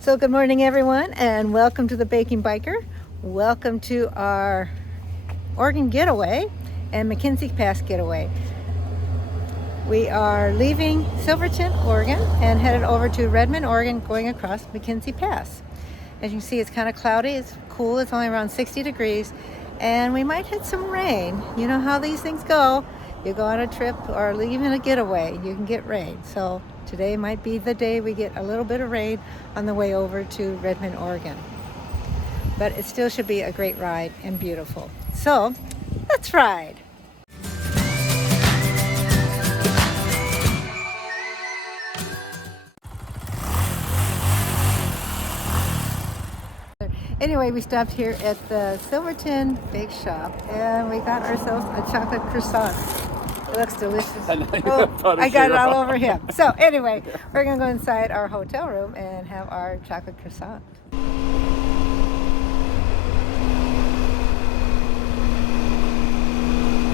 So good morning everyone, and welcome to the Baking Biker. Welcome to our Oregon Getaway and McKenzie Pass Getaway. We are leaving Silverton, Oregon and headed over to Redmond, Oregon, going across McKenzie Pass. As you can see, it's kind of cloudy, it's cool, it's only around 60 degrees, and we might hit some rain. You know how these things go. You go on a trip or even a getaway, you can get rain. So today might be the day we get a little bit of rain on the way over to Redmond, Oregon. But it still should be a great ride and beautiful. So let's ride. Anyway, we stopped here at the Silverton Bake Shop and we got ourselves a chocolate croissant. It looks delicious. I got it all over him. So anyway, we're gonna go inside our hotel room and have our chocolate croissant.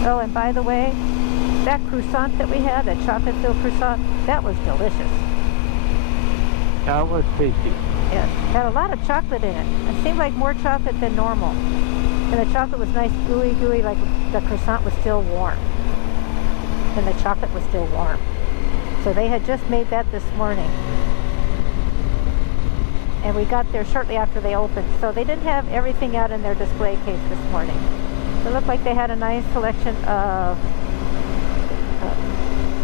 Oh, and by the way, that croissant that we had, that chocolate-filled croissant, that was delicious. That was tasty. Yes, had a lot of chocolate in it. It seemed like more chocolate than normal. And the chocolate was nice, gooey, like the croissant was still warm. And the chocolate was still warm. So they had just made that this morning. And we got there shortly after they opened. So they didn't have everything out in their display case this morning. It looked like they had a nice selection of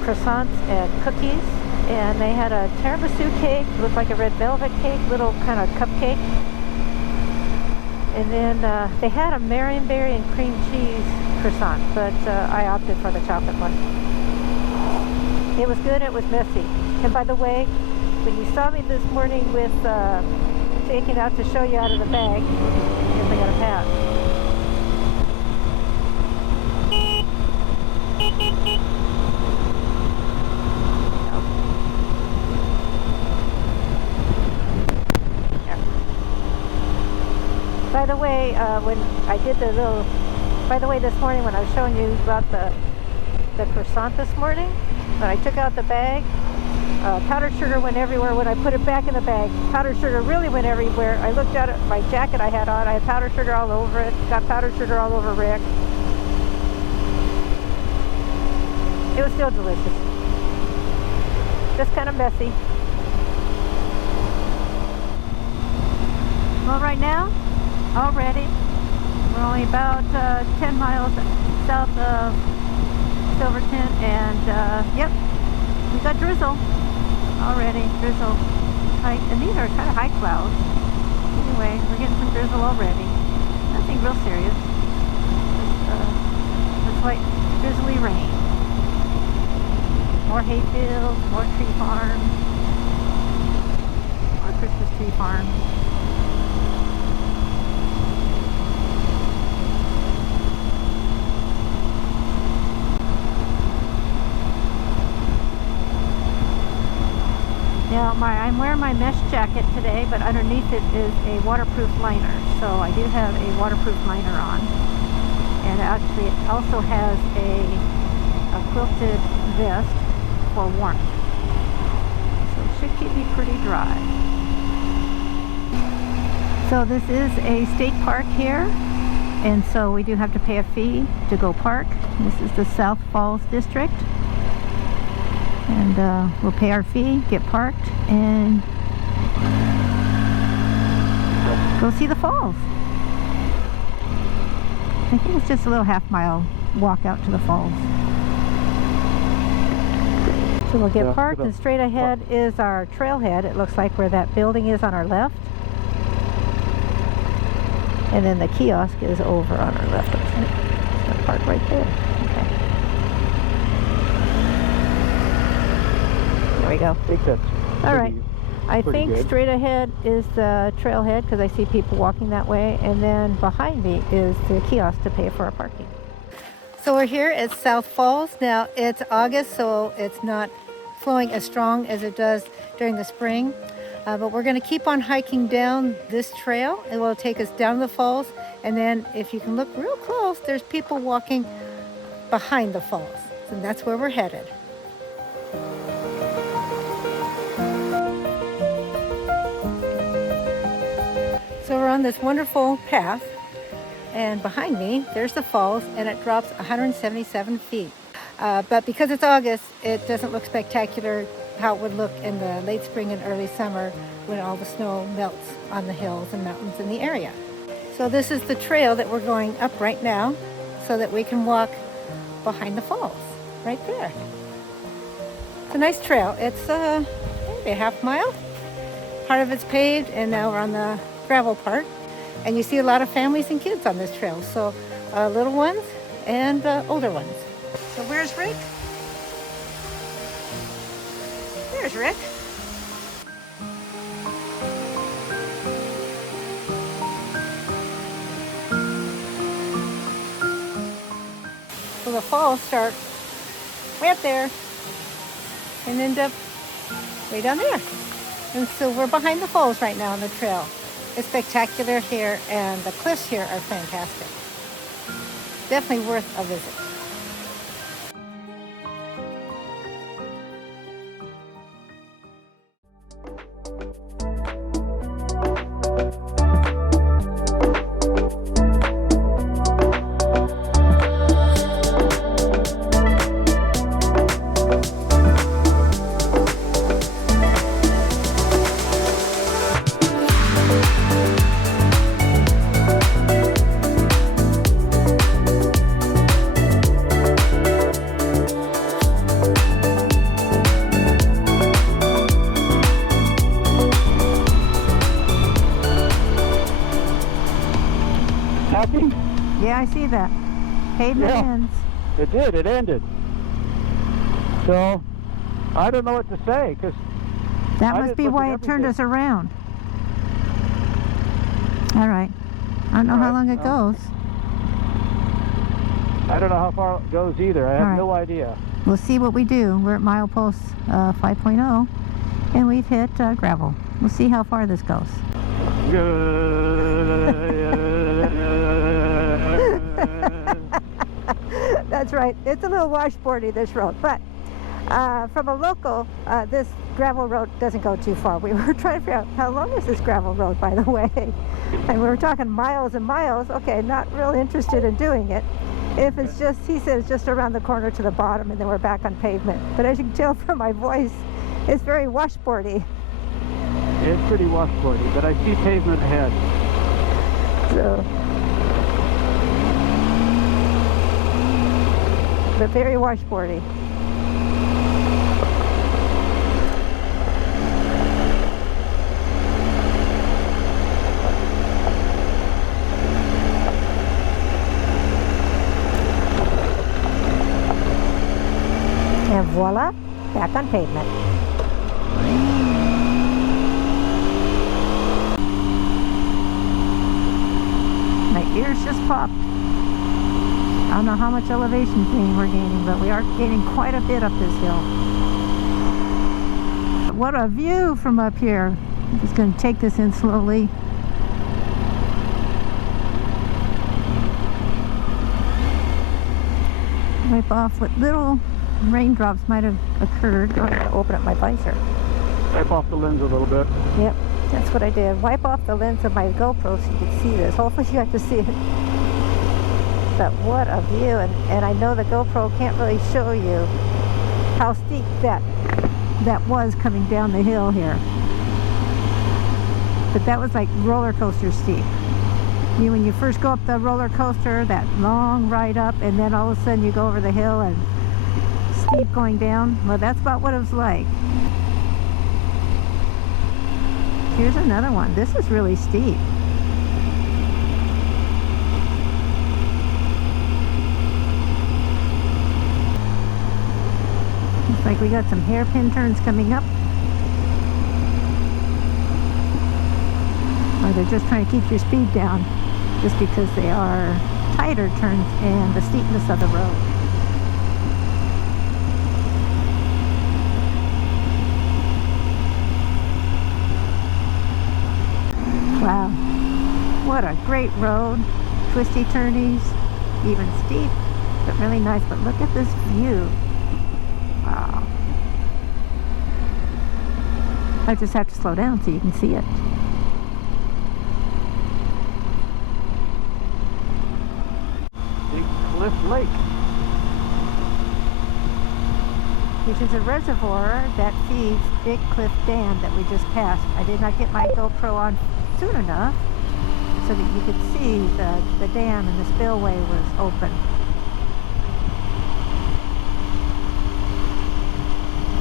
croissants and cookies. And they had a tiramisu cake, looked like a red velvet cake, little kind of cupcake. And then they had a marionberry and cream cheese croissant, but I opted for the chocolate one. It was good, it was messy. And by the way, when you saw me this morning with taking out to show you out of the bag, here's I got a pass. By the way, when I did the little, this morning when I was showing you about the croissant this morning, when I took out the bag, powdered sugar went everywhere. When I put it back in the bag, powdered sugar really went everywhere. I looked at it, my jacket I had on, I had powdered sugar all over it, got powdered sugar all over Rick. It was still delicious. Just kind of messy. Well, right now, already, we're only about 10 miles south of Silverton, and yep, we got drizzle already, drizzle. And these are kind of high clouds. Anyway, we're getting some drizzle already. Nothing real serious. Looks like drizzly rain. More hay fields, more tree farms, more Christmas tree farms. Now I'm wearing my mesh jacket today, but underneath it is a waterproof liner. So I do have a waterproof liner on. And actually it also has a quilted vest for warmth. So it should keep me pretty dry. So this is a state park here. And so we do have to pay a fee to go park. This is the South Falls District. And we'll pay our fee, get parked, and go see the falls. I think it's just a little half-mile walk out to the falls. So we'll get parked, and straight ahead is our trailhead. It looks like where that building is on our left. And then the kiosk is over on our left. It's going to park right there. Okay. There we go. I think that's all right. I think good. Straight ahead is the trailhead because I see people walking that way, and then behind me is the kiosk to pay for our parking. So we're here at South Falls. Now it's August, so it's not flowing as strong as it does during the spring, but we're going to keep on hiking down this trail. It will take us down the falls, and then if you can look real close, there's people walking behind the falls, and that's where we're headed. So we're on this wonderful path, and behind me there's the falls, and it drops 177 feet. But because it's August, it doesn't look spectacular how it would look in the late spring and early summer when all the snow melts on the hills and mountains in the area. So this is the trail that we're going up right now so that we can walk behind the falls right there. It's a nice trail. It's maybe a half mile. Part of it's paved, and now we're on the gravel part. And you see a lot of families and kids on this trail. So little ones and older ones. So where's Rick? There's Rick. So the falls start way up there and end up way down there. And so we're behind the falls right now on the trail. It's spectacular here, and the cliffs here are fantastic. Definitely worth a visit. Yeah, I see that. Pavement ends. It did. It ended. So, I don't know what to say, because that must be why it turned us around. All right. I don't know how long it goes. I don't know how far it goes either. I have no idea. We'll see what we do. We're at milepost 5.0, and we've hit gravel. We'll see how far this goes. That's right. It's a little washboardy, this road, but from a local, this gravel road doesn't go too far. We were trying to figure out how long is this gravel road, by the way, and we were talking miles and miles. Okay, not really interested in doing it. If it's just, he said it's just around the corner to the bottom, and then we're back on pavement. But as you can tell from my voice, it's very washboardy. It's pretty washboardy, but I see pavement ahead. So, but very washboardy. And voila, back on pavement. My ears just popped. I don't know how much elevation gain we're gaining, but we are gaining quite a bit up this hill. What a view from up here. I'm just going to take this in slowly. Wipe off what little raindrops might have occurred. I'm going to open up my visor. Wipe off the lens a little bit. Yep, that's what I did. Wipe off the lens of my GoPro so you can see this. Hopefully you got to see it. But what a view, and I know the GoPro can't really show you how steep that was coming down the hill here. But that was like roller coaster steep. When you first go up the roller coaster, that long ride up, and then all of a sudden you go over the hill and steep going down. Well, that's about what it was like. Here's another one. This is really steep. Looks like we got some hairpin turns coming up. Or they're just trying to keep your speed down, just because they are tighter turns and the steepness of the road. Wow, what a great road. Twisty turnies, even steep, but really nice. But look at this view. Wow. I just have to slow down so you can see it. Cliff Lake. Which is a reservoir that feeds Big Cliff Dam that we just passed. I did not get my GoPro on soon enough so that you could see the dam, and the spillway was open.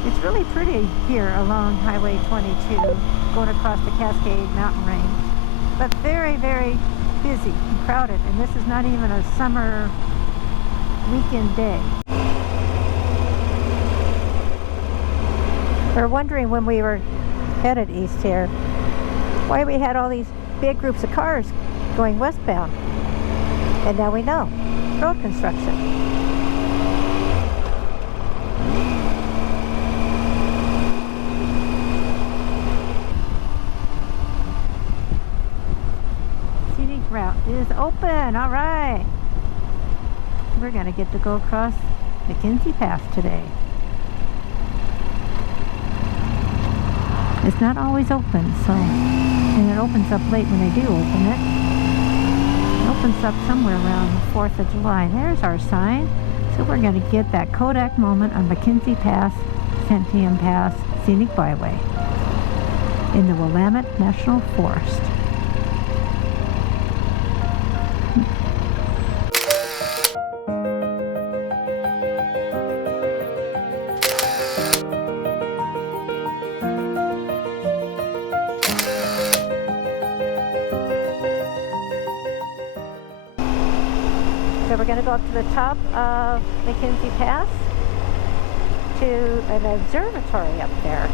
It's really pretty here along Highway 22, going across the Cascade Mountain Range, but very, very busy and crowded, and this is not even a summer weekend day. We were wondering when we were headed east here why we had all these big groups of cars going westbound. And now we know. Road construction. Scenic route is open. All right. We're going to get to go across McKenzie Pass today. It's not always open, so, and it opens up late when they do open it. It opens up somewhere around the 4th of July. There's our sign. So we're going to get that Kodak moment on McKenzie Pass, Santiam Pass, Scenic Byway in the Willamette National Forest. So we're going to go up to the top of McKenzie Pass to an observatory up there.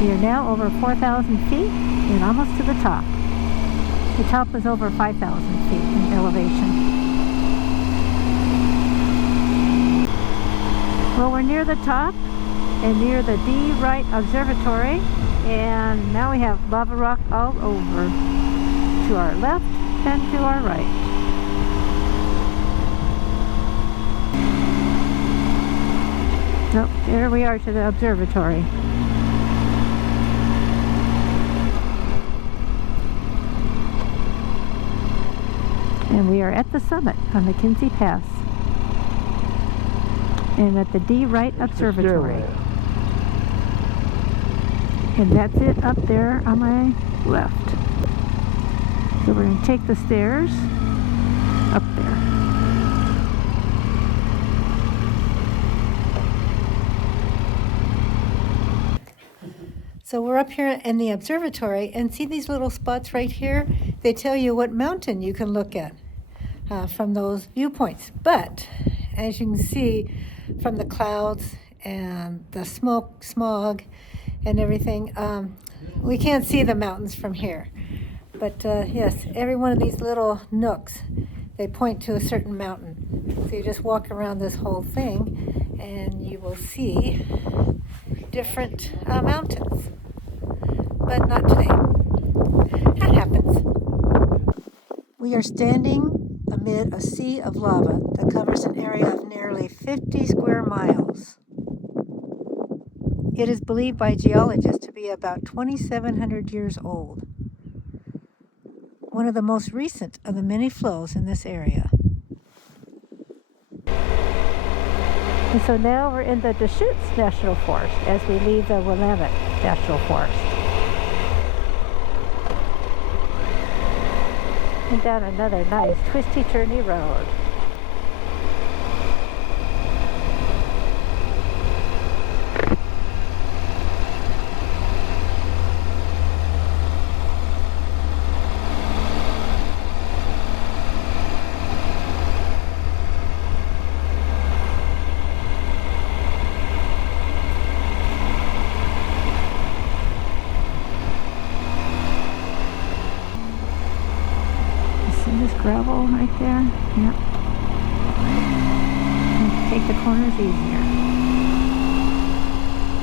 We are now over 4,000 feet and almost to the top. The top is over 5,000 feet in elevation. Well, we're near the top and near the Dee Wright Observatory, and now we have lava rock all over to our left and to our right. Nope, there we are to the observatory. And we are at the summit of McKenzie Pass and at the Dee Wright Observatory. And that's it up there on my left. So we're going to take the stairs up there. So we're up here in the observatory, and see these little spots right here? They tell you what mountain you can look at from those viewpoints. But as you can see from the clouds and the smog and everything, we can't see the mountains from here. But yes, every one of these little nooks, they point to a certain mountain. So you just walk around this whole thing and you will see different mountains. But not today. That happens. We are standing amid a sea of lava that covers an area of nearly 50 square miles. It is believed by geologists to be about 2,700 years old. One of the most recent of the many flows in this area. And so now we're in the Deschutes National Forest as we leave the Willamette National Forest. And down another nice twisty-turny road. gravel right there. Yep. And to take the corners easier.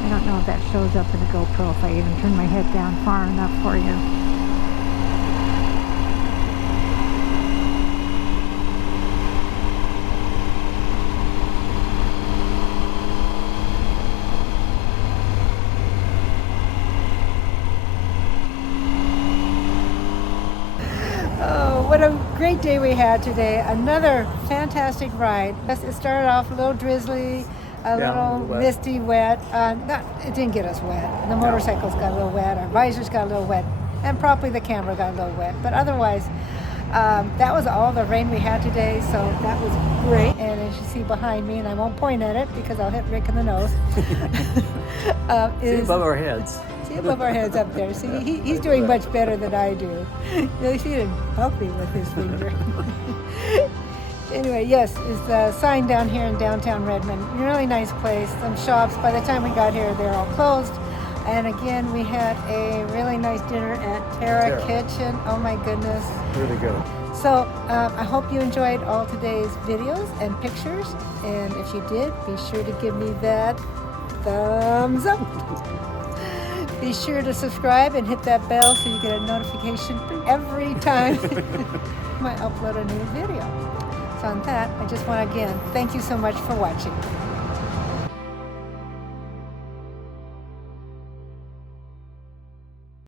I don't know if that shows up in the GoPro if I even turn my head down far enough for you. What a great day we had today. Another fantastic ride. It started off a little drizzly, a little misty, wet. It didn't get us wet. The motorcycles got a little wet. Our visors got a little wet. And probably the camera got a little wet. But otherwise, that was all the rain we had today. So that was great. And as you see behind me, and I won't point at it because I'll hit Rick in the nose. See above our heads. Above our heads up there. See, he's doing much better than I do. He didn't help me with his finger. Anyway, yes, is the sign down here in downtown Redmond. Really nice place. Some shops. By the time we got here, they're all closed. And again, we had a really nice dinner at Terra Kitchen. Oh my goodness. Really good. So I hope you enjoyed all today's videos and pictures. And if you did, be sure to give me that thumbs up. Be sure to subscribe and hit that bell so you get a notification every time I upload a new video. So on that, I just want to again thank you so much for watching.